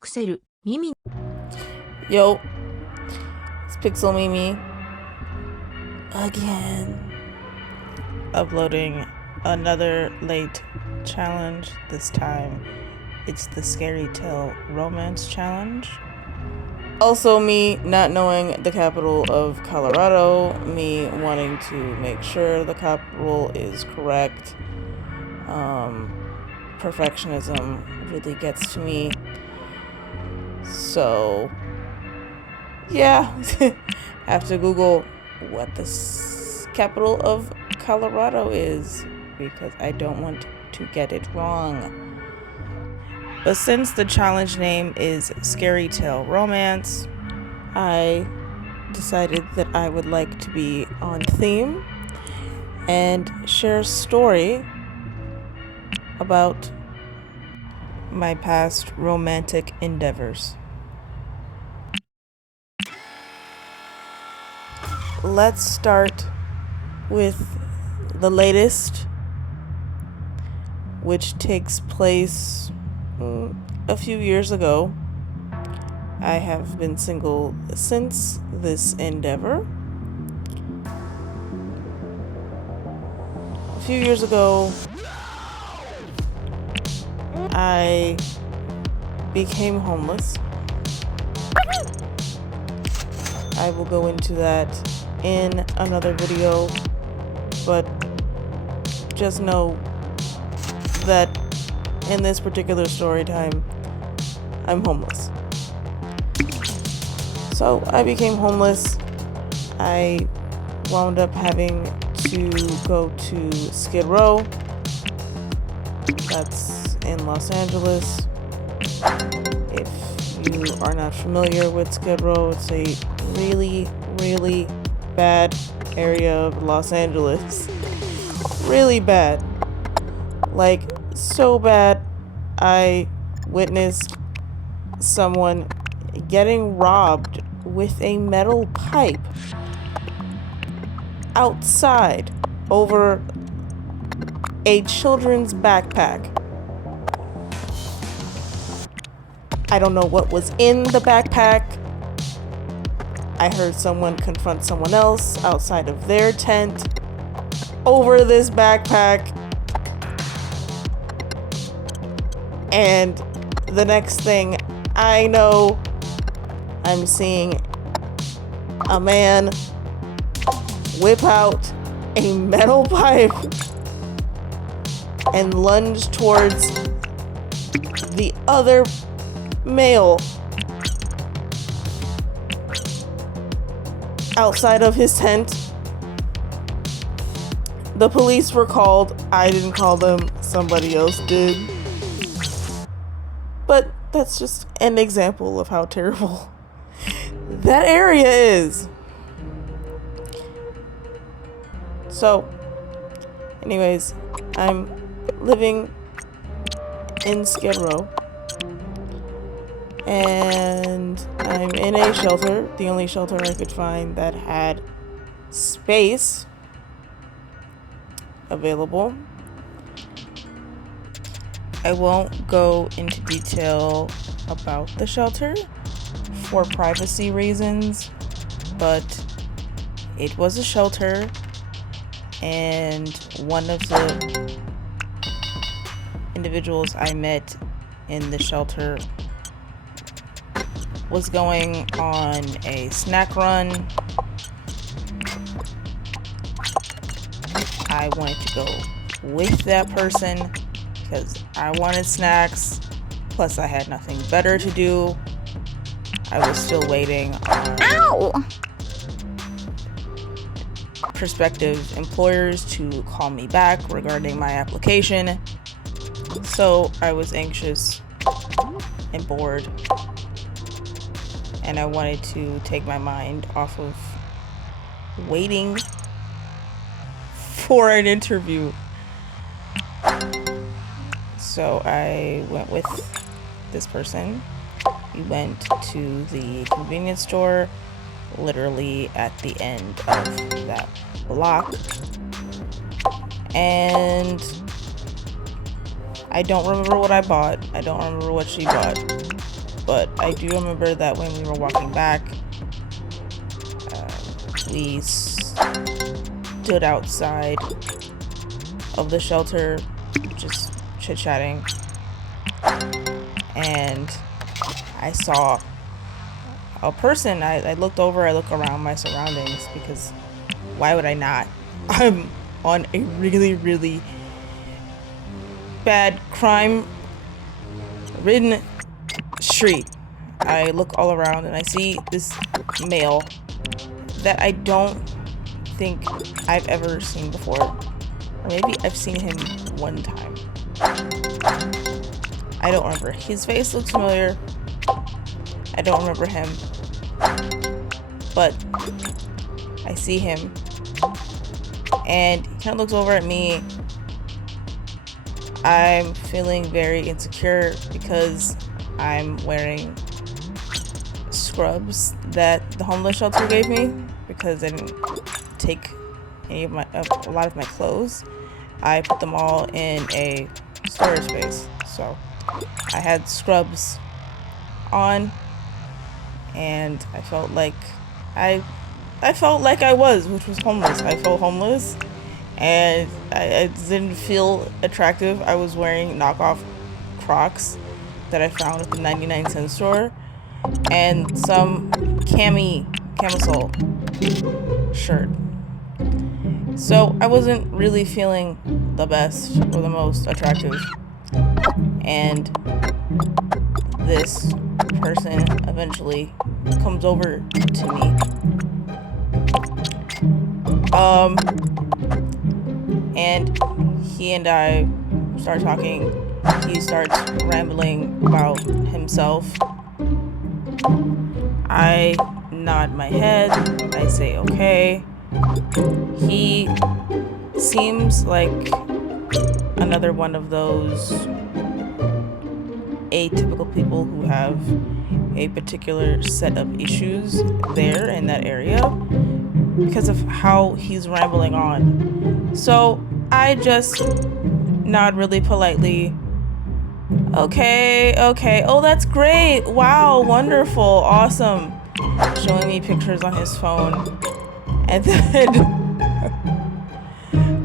Pixel Mimi. Yo, it's Pixel Mimi again, uploading another late challenge. This time it's the Scarytale Romance Challenge. Also, me not knowing the capital of Colorado, me wanting to make sure the capital is correct. Perfectionism really gets to me. So yeah, have to Google what the capital of Colorado is because I don't want to get it wrong. But since the challenge name is Scarytale Romance, I decided that I would like to be on theme and share a story about my past romantic endeavors. Let's start with the latest, which takes place a few years ago. I have been single since this endeavor. A few years ago, I became homeless. I will go into that in another video, but just know that in this particular story time, I'm homeless. So I became homeless. I wound up having to go to Skid Row. That's in Los Angeles. If you are not familiar with Skid Row, it's a really, really bad area of Los Angeles. Really bad. Like, so bad, I witnessed someone getting robbed with a metal pipe outside over a children's backpack. I don't know what was in the backpack. I heard someone confront someone else outside of their tent over this backpack. And the next thing I know, I'm seeing a man whip out a metal pipe and lunge towards the other male outside of his tent. The police were called. I didn't call them, somebody else did. But that's just an example of how terrible that area is. So, anyways, I'm living in Skid Row. And I'm in a shelter, the only shelter I could find that had space available. I won't go into detail about the shelter for privacy reasons, but it was a shelter, and one of the individuals I met in the shelter was going on a snack run. I wanted to go with that person because I wanted snacks, plus I had nothing better to do. I was still waiting on prospective employers to call me back regarding my application. So I was anxious and bored, and I wanted to take my mind off of waiting for an interview. So I went with this person. We went to the convenience store, literally at the end of that block. And I don't remember what I bought. I don't remember what she bought. but I do remember that when we were walking back, we stood outside of the shelter just chit-chatting, and I saw a person. I looked over, I look around my surroundings, because why would I not? I'm on a really, really bad crime-ridden street. I look all around and I see this male that I don't think I've ever seen before. Or maybe I've seen him one time. I don't remember. His face looks familiar. I don't remember him. But I see him. And he kind of looks over at me. I'm feeling very insecure because I'm wearing scrubs that the homeless shelter gave me, because I didn't take a lot of my clothes. I put them all in a storage space. So I had scrubs on, and I felt like I was, which was homeless. I felt homeless, and I didn't feel attractive. I was wearing knockoff Crocs that I found at the 99-cent store, and some camisole shirt. So I wasn't really feeling the best or the most attractive. And this person eventually comes over to me. And he and I start talking. He starts rambling about himself. I nod my head. I say okay. He seems like another one of those atypical people who have a particular set of issues there in that area because of how he's rambling on. So I just nod really politely. Okay. Oh, that's great. Wow, wonderful, awesome. Showing me pictures on his phone. And then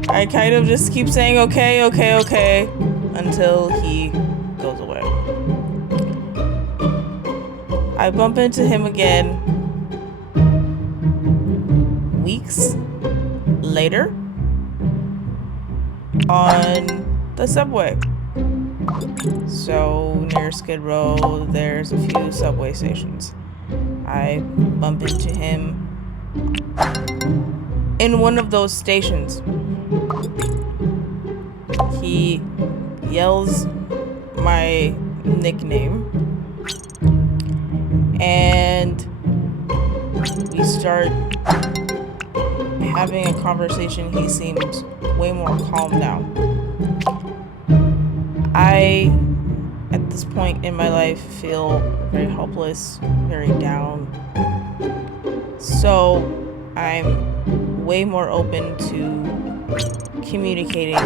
I kind of just keep saying okay until he goes away. I bump into him again weeks later on the subway. So near Skid Row, there's a few subway stations. I bump into him in one of those stations. He yells my nickname, and we start having a conversation. He seems way more calm now. I, at this point in my life, feel very helpless, very down. So I'm way more open to communicating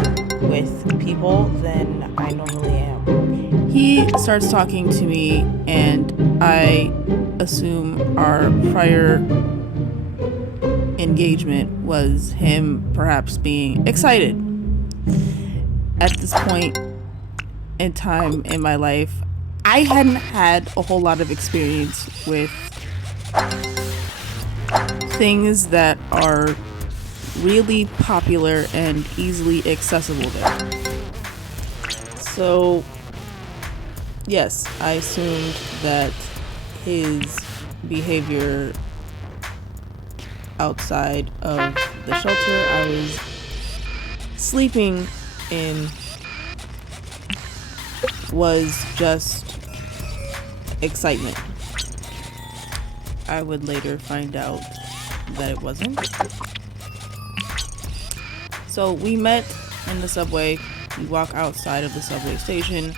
with people than I normally am. He starts talking to me, and I assume our prior engagement was him perhaps being excited. At this point in time in my life, I hadn't had a whole lot of experience with things that are really popular and easily accessible there. So yes, I assumed that his behavior outside of the shelter I was sleeping in was just excitement. I would later find out that it wasn't. So we met in the subway. We walk outside of the subway station.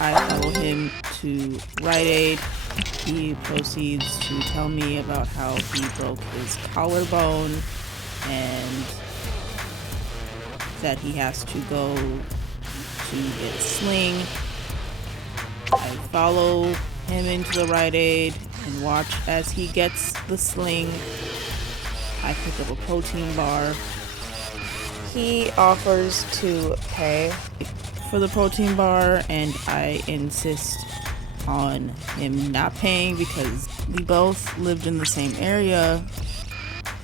I follow him to Rite Aid. He proceeds to tell me about how he broke his collarbone and that he has to go to get a sling. I follow him into the Rite Aid and watch as he gets the sling. I pick up a protein bar. He offers to pay for the protein bar, and I insist on him not paying because we both lived in the same area.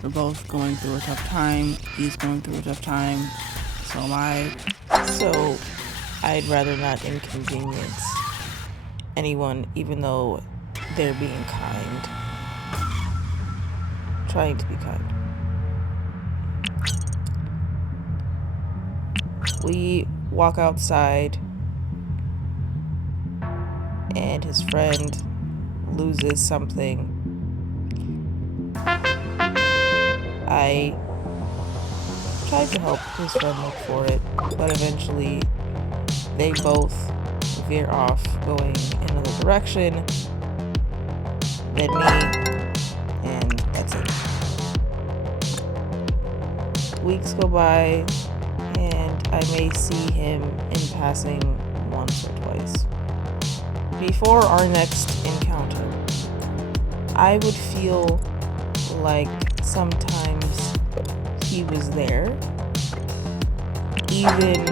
We're both going through a tough time. He's going through a tough time. So am I. So I'd rather not inconvenience anyone, even though they're being kind. Trying to be kind. We walk outside, and his friend loses something. I tried to help his friend look for it, but eventually they both veer off going in another direction than me, and that's it. Weeks go by, and I may see him in passing once or twice. Before our next encounter, I would feel like sometimes he was there, even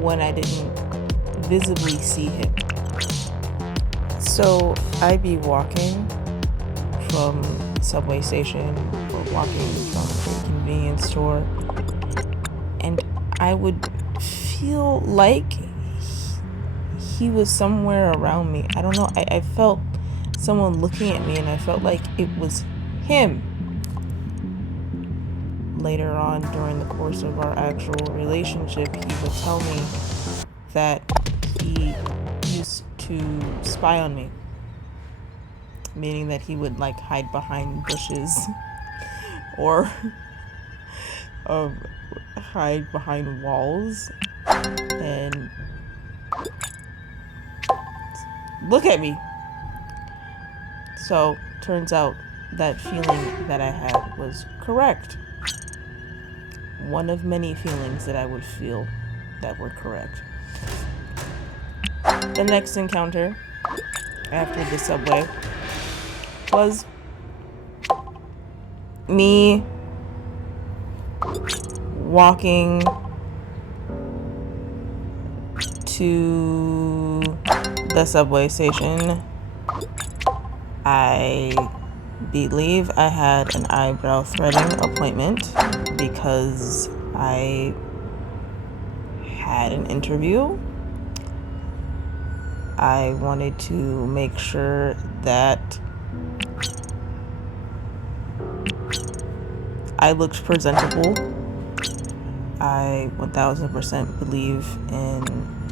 when I didn't visibly see him. So I'd be walking from the subway station or walking from a convenience store, and I would feel like he was somewhere around me. I don't know. I felt someone looking at me, and I felt like it was him. Later on, during the course of our actual relationship, he would tell me that he used to spy on me, meaning that he would like hide behind bushes or hide behind walls and look at me. So turns out that feeling that I had was correct. One of many feelings that I would feel that were correct. The next encounter after the subway was me walking to the subway station. I believe I had an eyebrow threading appointment because I had an interview. I wanted to make sure that I looked presentable. I 1000% believe in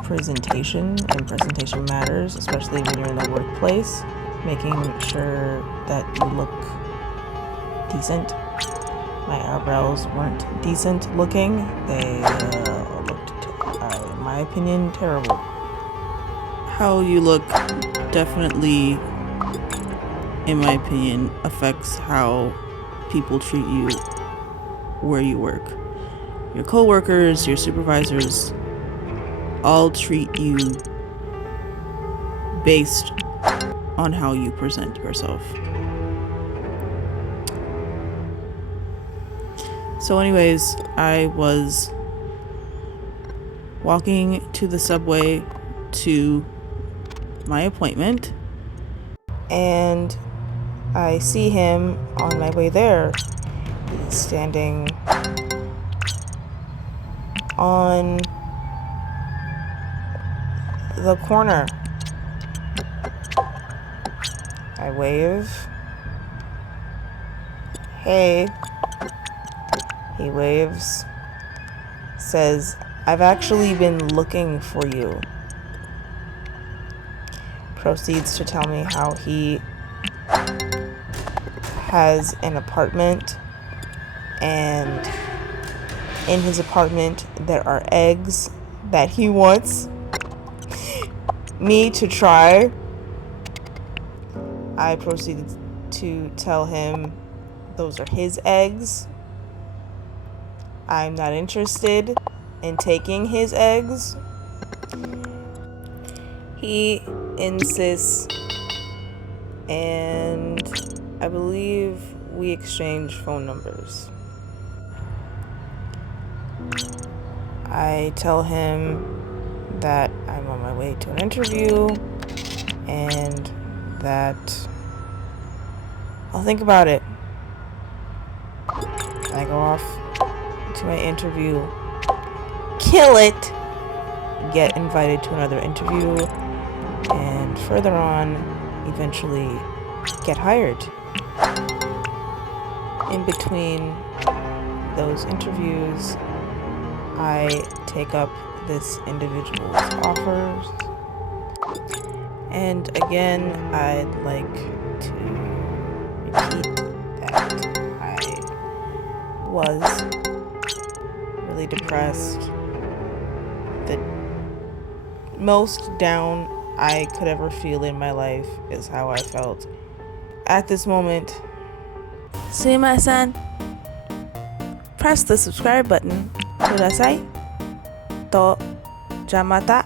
presentation, and presentation matters, especially when you're in the workplace. Making sure that you look decent. My eyebrows weren't decent looking. They looked, in my opinion, terrible. How you look definitely, in my opinion, affects how people treat you where you work. Your coworkers, your supervisors, all treat you based on how you present yourself. So anyways, I was walking to the subway to my appointment, and I see him on my way there. He's standing on the corner. I wave. Hey. He waves. Says, I've actually been looking for you. Proceeds to tell me how he has an apartment, and in his apartment there are eggs that he wants me to try. I proceeded to tell him those are his eggs. I'm not interested in taking his eggs. He insists, and I believe we exchange phone numbers. I tell him that I'm on my way to an interview and that I'll think about it. I go off to my interview, kill it, get invited to another interview, and further on, eventually get hired. In between those interviews, I take up this individual's offers, and again, I'd like to repeat that I was really depressed. The most down I could ever feel in my life is how I felt at this moment. Sumimasen. Press the subscribe button. Kudasai. To. Jamata.